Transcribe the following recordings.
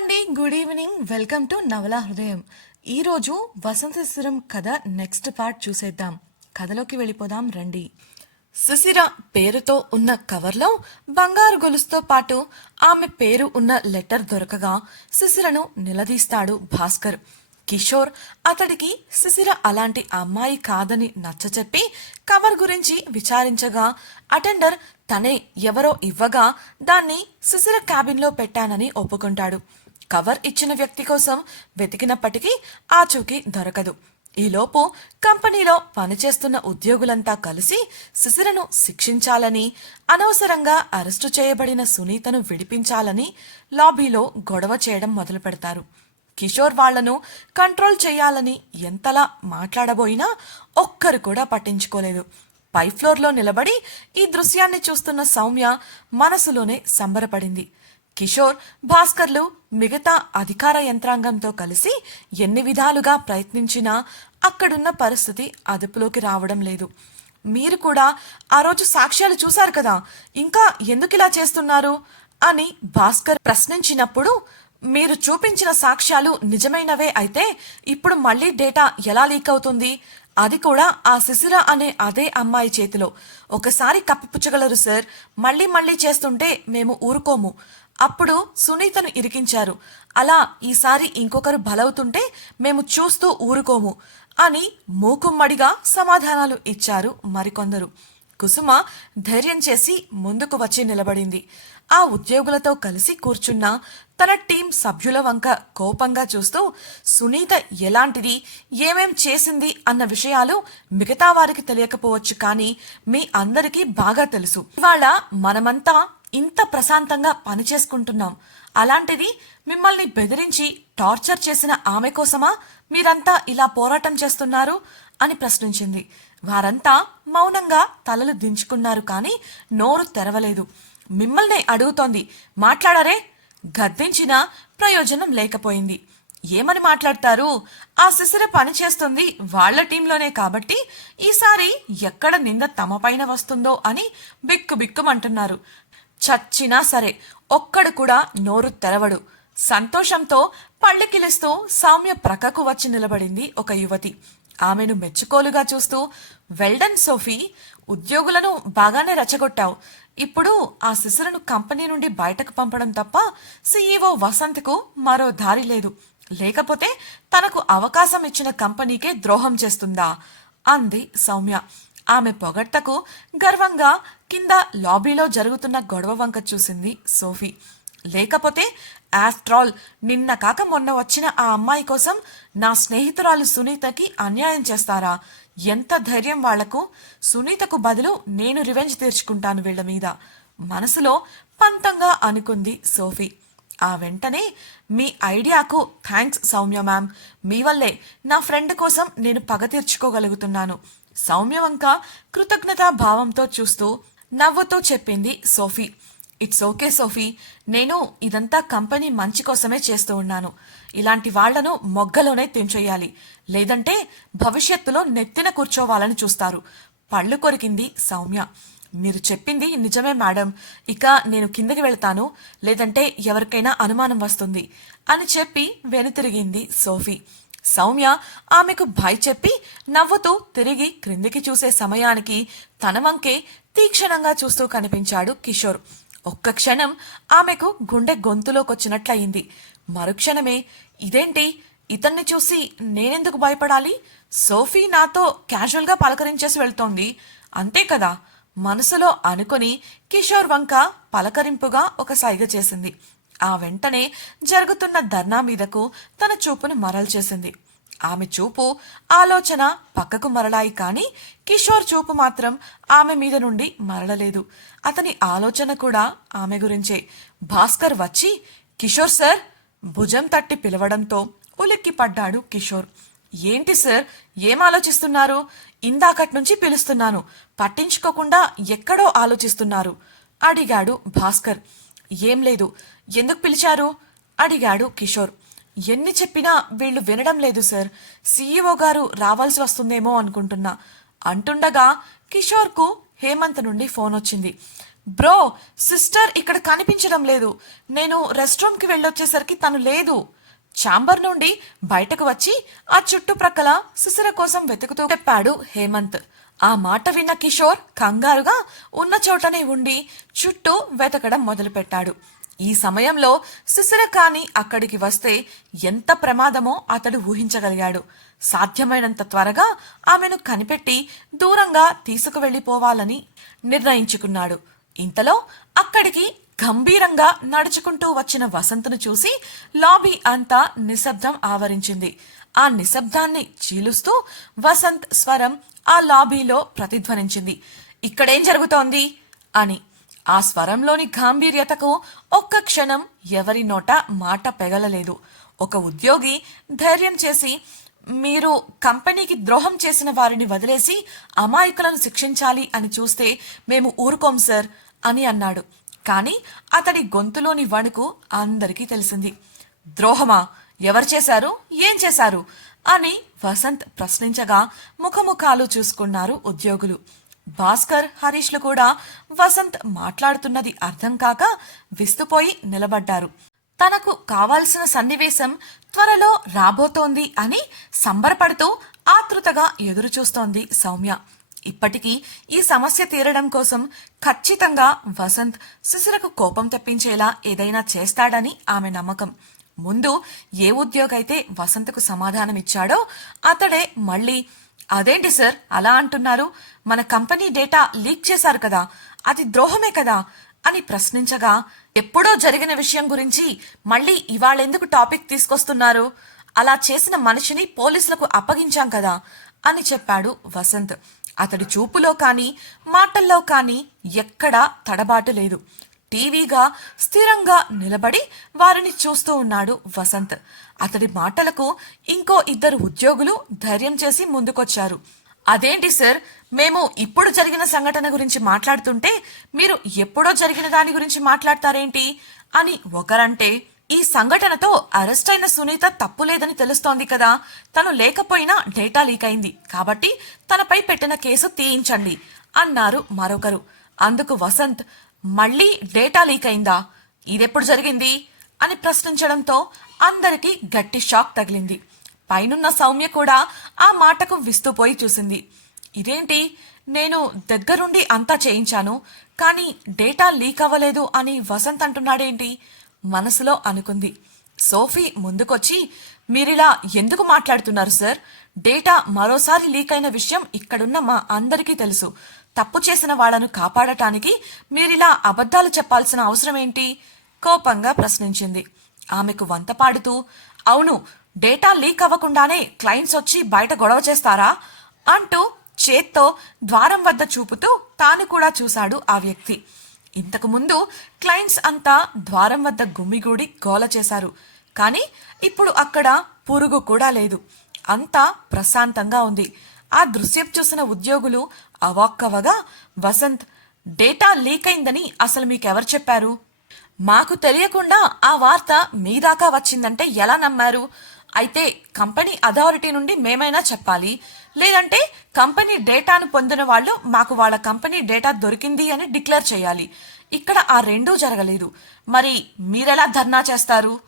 అండి. Good evening welcome to నవల హృదయం ఈరోజు వసంత శిశిరం కథ నెక్స్ట్ పార్ట్ చూసేద్దాం. కథలోకి వెళ్ళిపోదాం రండి. శిశిర పేరుతో ఉన్న కవర్లో బంగారు గొలుసుతో పాటు ఆమె పేరు ఉన్న లెటర్ దొరకగా శిశిరను నిలదీస్తాడు భాస్కర్. కిషోర్ అతడికి శిశిర అలాంటి అమ్మాయి కాదని నచ్చచెప్పి కవర్ గురించి విచారించగా అటెండర్ తనే ఎవరో ఇవ్వగా దాన్ని శిశిర క్యాబిన్లో పెట్టానని ఒప్పుకుంటాడు. కవర్ ఇచ్చిన వ్యక్తి కోసం వెతికినప్పటికీ ఆచూకీ దొరకదు. ఈలోపు కంపెనీలో పనిచేస్తున్న ఉద్యోగులంతా కలిసి శిశిరను శిక్షించాలని అనవసరంగా అరెస్టు చేయబడిన సునీతను విడిపించాలని లాబీలో గొడవ చేయడం మొదలు పెడతారు కిషోర్ వాళ్ళను కంట్రోల్ చేయాలని ఎంతలా మాట్లాడబోయినా ఒక్కరు కూడా పట్టించుకోలేదు. పై ఫ్లోర్లో నిలబడి ఈ దృశ్యాన్ని చూస్తున్న సౌమ్య మనసులోనే సంబరపడింది. కిషోర్ భాస్కర్లు మిగతా అధికార యంత్రాంగంతో కలిసి ఎన్ని విధాలుగా ప్రయత్నించినా అక్కడున్న పరిస్థితి అదుపులోకి రావడం లేదు. మీరు కూడా ఆ రోజు సాక్ష్యాలు చూశారు కదా? ఇంకా ఎందుకు ఇలా చేస్తున్నారు? అని భాస్కర్ ప్రశ్నించినప్పుడు మీరు చూపించిన సాక్ష్యాలు నిజమైనవే అయితే ఇప్పుడు మళ్ళీ డేటా ఎలా లీక్ అవుతుంది? అది కూడా ఆ శిశిర అనే అదే అమ్మాయి చేతిలో. ఒకసారి కప్పిపుచ్చగలరు సార్. మళ్ళీ మళ్ళీ చేస్తుంటే మేము ఊరుకోము. అప్పుడు సునీతను ఇరికించారు. అలా ఈసారి ఇంకొకరు బలవుతుంటే మేము చూస్తూ ఊరుకోము అని మూకుమ్మడిగా సమాధానాలు ఇచ్చారు మరికొందరు. కుసుమ ధైర్యం చేసి ముందుకు వచ్చి నిలబడింది. ఆ ఉద్యోగులతో కలిసి కూర్చున్న తన టీం సభ్యుల వంక కోపంగా చూస్తూ సునీత ఎలాంటిది? ఏమేం చేసింది? అన్న విషయాలు మిగతా వారికి తెలియకపోవచ్చు కానీ మీ అందరికీ బాగా తెలుసు. ఇవాళ మనమంతా ఇంత ప్రశాంతంగా పని చేసుకుంటున్నాం. అలాంటిది మిమ్మల్ని బెదిరించి టార్చర్ చేసిన ఆమె కోసమా మీరంతా ఇలా పోరాటం చేస్తున్నారు అని ప్రశ్నించింది. వారంతా మౌనంగా తలలు దించుకున్నారు కానీ నోరు తెరవలేదు. మిమ్మల్ని అడుగుతోంది మాట్లాడరే గద్దించిన ప్రయోజనం లేకపోయింది. ఏమని మాట్లాడతారు? ఆ శిశిర పని చేస్తుంది వాళ్ళ టీంలోనే కాబట్టి ఈసారి ఎక్కడ నింద తమపైన వస్తుందో అని బిక్కు బిక్కుమంటున్నారు. చచ్చినా సరే ఒక్కడు కూడా నోరు తెరవడు. సంతోషంతో పళ్ళకిలిస్తూ సౌమ్య ప్రక్కకు వచ్చి నిలబడింది ఒక యువతి. ఆమెను మెచ్చుకోలుగా చూస్తూ వెల్డన్ సోఫీ ఉద్యోగులను బాగానే రెచ్చగొట్టావు. ఇప్పుడు ఆ శిశులను కంపెనీ నుండి బయటకు పంపడం తప్ప సీఈఓ వసంత్కు మరో దారి లేదు. లేకపోతే తనకు అవకాశం ఇచ్చిన కంపెనీకే ద్రోహం చేస్తుందా? అంది సౌమ్య. ఆమె పొగడ్తకు గర్వంగా కింద లాబీలో జరుగుతున్న గొడవ వంక చూసింది సోఫీ. లేకపోతే ఆఫ్ట్రాల్ ఆల్ నిన్న కాక మొన్న వచ్చిన ఆ అమ్మాయి కోసం నా స్నేహితురాలు సునీతకి అన్యాయం చేస్తారా? ఎంత ధైర్యం వాళ్ళకు? సునీతకు బదులు నేను రివెంజ్ తీర్చుకుంటాను వీళ్ళ మీద. మనసులో పంతంగా అనుకుంది సోఫీ. ఆ వెంటనే మీ ఐడియాకు థ్యాంక్స్ సౌమ్య మ్యామ్ మీ వల్లే నా ఫ్రెండ్ కోసం నేను పగ తీర్చుకోగలుగుతున్నాను. సౌమ్య వంక కృతజ్ఞతా భావంతో చూస్తూ నవ్వుతూ చెప్పింది సోఫీ. It's okay Sophie. నేను ఇదంతా కంపెనీ మంచి కోసమే చేస్తూ ఉన్నాను. ఇలాంటి వాళ్ళను మొగ్గలోనే తెంచేయాలి. లేదంటే భవిష్యత్తులో నెత్తిన కూర్చోవాలని చూస్తారు. పళ్ళు కొరికింది సౌమ్య. మీరు చెప్పింది నిజమే మేడం. ఇక నేను కిందకి వెళ్తాను. లేదంటే ఎవరికైనా అనుమానం వస్తుంది అని చెప్పి వెనుతిరిగింది సోఫీ. సౌమ్య ఆమెకు భయ్ చెప్పి నవ్వుతూ తిరిగి క్రిందికి చూసే సమయానికి తన వంకే తీక్షణంగా చూస్తూ కనిపించాడు కిషోర్. ఒక్క క్షణం ఆమెకు గుండె గొంతులోకొచ్చినట్లయింది. మరుక్షణమే ఇదేంటి? ఇతన్ని చూసి నేనెందుకు భయపడాలి? సోఫీ నాతో క్యాజువల్గా పలకరించేసి వెళ్తోంది. అంతే కదా? మనసులో అనుకుని కిషోర్ వంక పలకరింపుగా ఒక సైగ చేసింది. ఆ వెంటనే జరుగుతున్న ధర్నా మీదకు తన చూపును మరల్చేసింది ఆమె చూపు ఆలోచన పక్కకు మరలాయి కానీ కిషోర్ చూపు మాత్రం ఆమె మీద నుండి మరలలేదు. అతని ఆలోచన కూడా ఆమె గురించే. భాస్కర్ వచ్చి కిషోర్ సార్ భుజం తట్టి పిలవడంతో ఉలిక్కి పడ్డాడు కిషోర్. ఏంటి సార్ ఏం ఆలోచిస్తున్నారు? ఇందాకటి నుంచి పిలుస్తున్నాను. పట్టించుకోకుండా ఎక్కడో ఆలోచిస్తున్నారు అడిగాడు భాస్కర్. ఏం లేదు ఎందుకు పిలిచారు? అడిగాడు కిషోర్. ఎన్ని చెప్పినా వీళ్ళు వినడం లేదు సార్. సీఈఓ గారు రావాల్సి వస్తుందేమో అనుకుంటున్నా. అంటుండగా కిషోర్కు హేమంత్ నుండి ఫోన్ వచ్చింది. బ్రో సిస్టర్ ఇక్కడ కనిపించడం లేదు. నేను రెస్ట్రూమ్కి వెళ్ళొచ్చేసరికి తను లేదు. ఛాంబర్ నుండి బయటకు వచ్చి ఆ చుట్టుప్రక్కల సుసిర కోసం వెతుకుతూ చెప్పాడు హేమంత్. ఆ మాట విన్న కిషోర్ కంగారుగా ఉన్న చోటనే ఉండి చుట్టూ వెతకడం మొదలుపెట్టాడు. ఈ సమయంలో సుసిర అక్కడికి వస్తే ఎంత ప్రమాదమో అతడు ఊహించగలిగాడు. సాధ్యమైనంత త్వరగా ఆమెను కనిపెట్టి దూరంగా తీసుకువెళ్ళిపోవాలని నిర్ణయించుకున్నాడు. ఇంతలో అక్కడికి గంభీరంగా నడుచుకుంటూ వచ్చిన వసంతను చూసి లాబీ అంతా నిశ్శబ్దం ఆవరించింది. ఆ నిశ్శబ్దాన్ని చీలుస్తూ వసంత్ స్వరం ఆ లాబీలో ప్రతిధ్వనించింది. ఇక్కడేం జరుగుతోంది? అని. ఆ స్వరంలోని గాంభీర్యతకు ఒక్క క్షణం ఎవరి నోట మాట పెగలలేదు. ఒక ఉద్యోగి ధైర్యం చేసి మీరు కంపెనీకి ద్రోహం చేసిన వారిని వదిలేసి అమాయకులను శిక్షించాలి అని చూస్తే మేము ఊరుకోం సార్ అని అన్నాడు. కానీ అతడి గొంతులోని వణుకు అందరికీ తెలిసింది. ద్రోహమా? ఎవరు చేశారు? ఏం చేశారు? అని వసంత్ ప్రశ్నించగా ముఖముఖాలు చూసుకున్నారు ఉద్యోగులు. భాస్కర్ హరీష్లు కూడా వసంత్ మాట్లాడుతున్నది అర్థం కాక విస్తుపోయి నిలబడ్డారు. తనకు కావాల్సిన సన్నివేశం త్వరలో రాబోతోంది అని సంబరపడుతూ ఆతృతగా ఎదురుచూస్తోంది సౌమ్య. ఇప్పటికీ ఈ సమస్య తీరడం కోసం ఖచ్చితంగా వసంత్ శిశిరకు కోపం తెప్పించేలా ఏదైనా చేస్తాడని ఆమె నమ్మకం. ముందు ఏ ఉద్యోగైతే వసంత్కు సమాధానమిచ్చాడో అతడే మళ్ళీ అదేంటి సార్? అలా అంటున్నారు. మన కంపెనీ డేటా లీక్ చేశారు కదా. అది ద్రోహమే కదా? అని ప్రశ్నించగా ఎప్పుడో జరిగిన విషయం గురించి మళ్ళీ ఇవాళెందుకు టాపిక్ తీసుకొస్తున్నారు? అలా చేసిన మనిషిని పోలీసులకు అప్పగించాం కదా? అని చెప్పాడు వసంత్. అతడి చూపులో కానీ మాటల్లో కానీ ఎక్కడా తడబాటు లేదు. టీవీగా స్థిరంగా నిలబడి వారిని చూస్తూ ఉన్నాడు వసంత్. అతడి మాటలకు ఇంకో ఇద్దరు ఉద్యోగులు ధైర్యం చేసి ముందుకొచ్చారు. అదేంటి సార్ మేము ఇప్పుడు జరిగిన సంఘటన గురించి మాట్లాడుతుంటే మీరు ఎప్పుడో జరిగిన దాని గురించి మాట్లాడతారేంటి? అని ఒకరంటే ఈ సంఘటనతో అరెస్ట్ అయిన సునీత తప్పు లేదని తెలుస్తోంది కదా తను లేకపోయినా డేటా లీక్ అయింది కాబట్టి తనపై పెట్టిన కేసు తీయించండి అన్నారు మరొకరు. అందుకు వసంత్ మళ్ళీ డేటా లీక్ అయిందా? ఇదెప్పుడు జరిగింది? అని ప్రశ్నించడంతో అందరికీ గట్టి షాక్ తగిలింది. పైనున్న సౌమ్య కూడా ఆ మాటకు విస్తుపోయి చూసింది. ఇదేంటి? నేను దగ్గరుండి అంతా చేయించాను కానీ డేటా లీక్ అవ్వలేదు అని వసంత్ అంటున్నాడేంటి? మనసులో అనుకుంది. సోఫీ ముందుకొచ్చి మీరిలా ఎందుకు మాట్లాడుతున్నారు సార్? డేటా మరోసారి లీక్ అయిన విషయం ఇక్కడున్న మా అందరికీ తెలుసు. తప్పు చేసిన వాళ్ళను కాపాడటానికి మీరిలా అబద్ధాలు చెప్పాల్సిన అవసరం ఏంటి? కోపంగా ప్రశ్నించింది. ఆమెకు వంత పాడుతూ అవును డేటా లీక్ అవ్వకుండానే క్లయింట్స్ వచ్చి బయట గొడవ చేస్తారా? అంటూ చేత్తో ద్వారం వద్ద చూపుతూ తాను కూడా చూశాడు ఆ వ్యక్తి. ఇంతకుముందు క్లయింట్స్ అంతా ద్వారం వద్ద గుమ్మిగూడి గోల చేశారు. కానీ ఇప్పుడు అక్కడ పురుగు కూడా లేదు. అంతా ప్రశాంతంగా ఉంది. ఆ దృశ్యం చూసిన ఉద్యోగులు అవాక్కవగా వసంత్ డేటా లీక్ అయిందని అసలు మీకెవరు చెప్పారు? మాకు తెలియకుండా ఆ వార్త మీ దాకా వచ్చిందంటే ఎలా నమ్మారు? అయితే కంపెనీ అథారిటీ నుండి మేమైనా చెప్పాలి. లేదంటే కంపెనీ డేటాను పొందిన వాళ్ళు మాకు వాళ్ళ కంపెనీ డేటా దొరికింది అని డిక్లేర్ చేయాలి. ఇక్కడ ఆ రెండూ జరగలేదు. మరి మీరెలా ధర్నా చేస్తారు?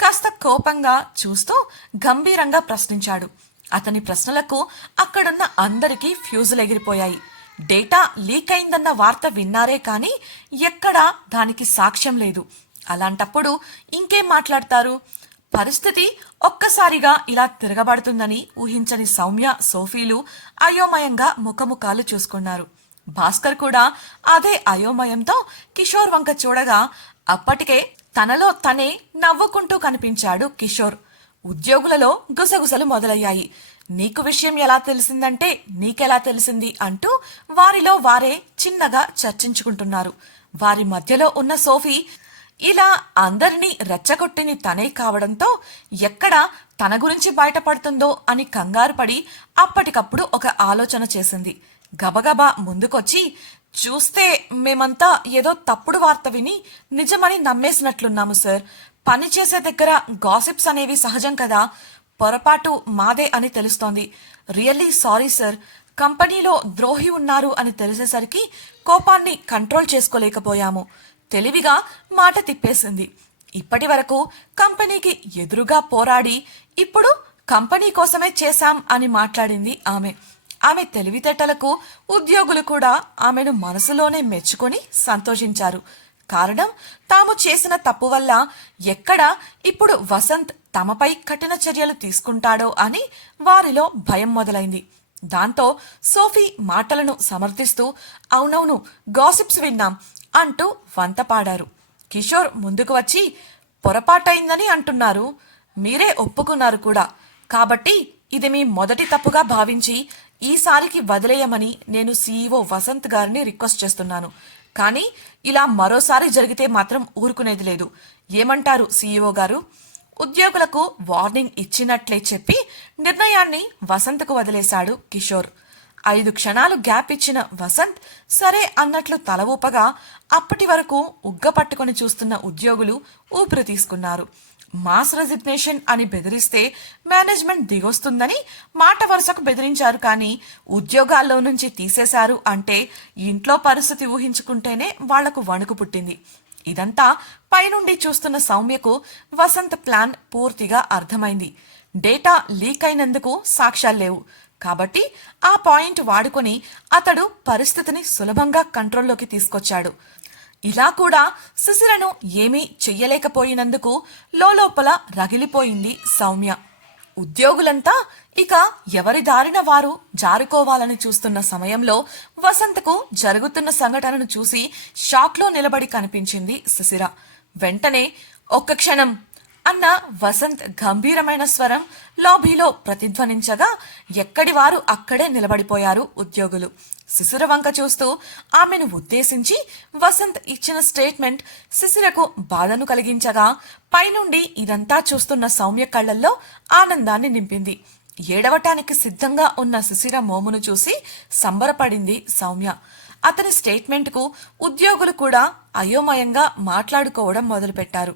కాస్త కోపంగా చూస్తూ గంభీరంగా ప్రశ్నించాడు. అతని ప్రశ్నలకు అక్కడున్న అందరికీ ఫ్యూజులు ఎగిరిపోయాయి. డేటా లీక్ అయిందన్న వార్త విన్నారే కానీ ఎక్కడా దానికి సాక్ష్యం లేదు. అలాంటప్పుడు ఇంకేం మాట్లాడతారు? పరిస్థితి ఒక్కసారిగా ఇలా తిరగబడుతుందని ఊహించని సౌమ్య సోఫీలు అయోమయంగా ముఖముఖాలు చూసుకున్నారు. భాస్కర్ కూడా అదే అయోమయంతో కిషోర్ వంక చూడగా అప్పటికే తనలో తనే నవ్వుకుంటూ కనిపించాడు కిషోర్. ఉద్యోగులలో గుసగుసలు మొదలయ్యాయి. నీకు విషయం ఎలా తెలిసిందంటే నీకెలా తెలిసింది అంటూ వారిలో వారే చిన్నగా చర్చించుకుంటున్నారు. వారి మధ్యలో ఉన్న సోఫీ ఇలా అందరినీ రెచ్చగొట్టింది తనే కావడంతో ఎక్కడ తన గురించి బయటపడుతుందో అని కంగారు పడి అప్పటికప్పుడు ఒక ఆలోచన చేసింది. గబగబా ముందుకొచ్చి చూస్తే మేమంతా ఏదో తప్పుడు వార్త విని నిజమని నమ్మేసినట్లున్నాము సార్. పని చేసే దగ్గర గాసిప్స్ అనేవి సహజం కదా? పొరపాటు మాదే అని తెలుస్తోంది. Really sorry sir. కంపెనీలో ద్రోహి ఉన్నారు అని తెలిసేసరికి కోపాన్ని కంట్రోల్ చేసుకోలేకపోయాము. తెలివిగా మాట తిప్పేసింది. ఇప్పటి వరకు కంపెనీకి ఎదురుగా పోరాడి ఇప్పుడు కంపెనీ కోసమే చేశాం అని మాట్లాడింది ఆమె. ఆమె తెలివితేటలకు ఉద్యోగులు కూడా ఆమెను మనసులోనే మెచ్చుకొని సంతోషించారు. కారణం తాము చేసిన తప్పు వల్ల ఎక్కడ ఇప్పుడు వసంత్ తమపై కఠిన చర్యలు తీసుకుంటాడో అని వారిలో భయం మొదలైంది. దాంతో సోఫీ మాటలను సమర్థిస్తూ అవునవును గాసిప్స్ విన్నాం అంటూ వంత పాడారు. కిషోర్ ముందుకు వచ్చి పొరపాటైందని అంటున్నారు. మీరే ఒప్పుకున్నారు కూడా. కాబట్టి ఇది మీ మొదటి తప్పుగా భావించి ఈసారికి వదిలేయమని నేను సీఈఓ వసంత్ గారిని రిక్వెస్ట్ చేస్తున్నాను. కానీ ఇలా మరోసారి జరిగితే మాత్రం ఊరుకునేది లేదు. ఏమంటారు సీఈఓ గారు? ఉద్యోగులకు వార్నింగ్ ఇచ్చినట్లే చెప్పి నిర్ణయాన్ని వసంత్కు వదిలేశాడు కిషోర్. ఐదు క్షణాలు గ్యాప్ ఇచ్చిన వసంత్ సరే అన్నట్లు తల ఊపగా అప్పటి వరకు ఉగ్గ పట్టుకొని చూస్తున్న ఉద్యోగులు ఊపిరి తీసుకున్నారు. మాస్ రెజిగ్నేషన్ అని బెదిరిస్తే మేనేజ్మెంట్ దిగొస్తుందని మాట వరుసకు బెదిరించారు కానీ ఉద్యోగాల్లో నుంచి తీసేశారు అంటే ఇంట్లో పరిస్థితి ఊహించుకుంటేనే వాళ్ళకు వణుకు పుట్టింది. ఇదంతా పైనుండి చూస్తున్న సౌమ్యకు వసంత్ ప్లాన్ పూర్తిగా అర్థమైంది. డేటా లీక్ అయినందుకు సాక్ష్యాలు లేవు. కాబట్టి ఆ పాయింట్ వాడుకొని అతడు పరిస్థితిని సులభంగా కంట్రోల్లోకి తీసుకొచ్చాడు. ఇలా కూడా శిశిరను ఏమీ చెయ్యలేకపోయినందుకు లోపల రగిలిపోయింది సౌమ్య. ఉద్యోగులంతా ఇక ఎవరి దారిన వారు జారుకోవాలని చూస్తున్న సమయంలో వసంతకు జరుగుతున్న సంఘటనను చూసి షాక్లో నిలబడి కనిపించింది శిశిర వెంటనే ఒక్క క్షణం అన్న వసంత్ గంభీరమైన స్వరం లాబీలో ప్రతిధ్వనించగా ఎక్కడి వారు అక్కడే నిలబడిపోయారు ఉద్యోగులు. శిశిర వంక చూస్తూ ఆమెను ఉద్దేశించి వసంత్ ఇచ్చిన స్టేట్మెంట్ శిశిరకు బాధను కలిగించగా పైనుండి ఇదంతా చూస్తున్న సౌమ్య కళ్ళల్లో ఆనందాన్ని నింపింది. ఏడవటానికి సిద్ధంగా ఉన్న శిశిర మోమును చూసి సంబరపడింది సౌమ్య. అతని స్టేట్మెంట్కు ఉద్యోగులు కూడా అయోమయంగా మాట్లాడుకోవడం మొదలుపెట్టారు.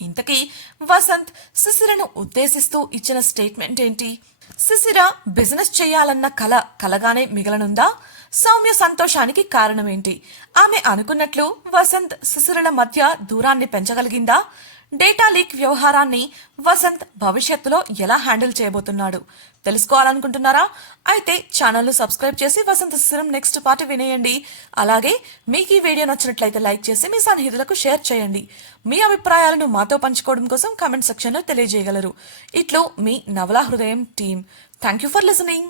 ఇంతకీ వసంత్ సిసిరను ఉద్దేశిస్తూ ఇచ్చిన స్టేట్మెంట్ ఏంటి? శిశిర బిజినెస్ చేయాలన్న కల కలగానే మిగలనుందా? సౌమ్య సంతోషానికి కారణమేంటి? ఆమె అనుకున్నట్లు వసంత్ శిశిరల మధ్య దూరాన్ని పెంచగలిగిందా? డేటా లీక్ వ్యవహారాన్ని వసంత్ భవిష్యత్తులో ఎలా హ్యాండిల్ చేయబోతున్నాడు? తెలుసుకోవాలనుకుంటున్నారా? అయితే ఛానల్ను సబ్స్క్రైబ్ చేసి వసంత సిరం నెక్స్ట్ పార్ట్ వినేయండి. అలాగే మీకు ఈ వీడియో నచ్చినట్లయితే లైక్ చేసి మీ సన్నిహితులకు షేర్ చేయండి. మీ అభిప్రాయాలను మాతో పంచుకోవడం కోసం కామెంట్ సెక్షన్లో తెలియజేయగలరు. ఇట్లు మీ నవలా హృదయం team. Thank you for listening.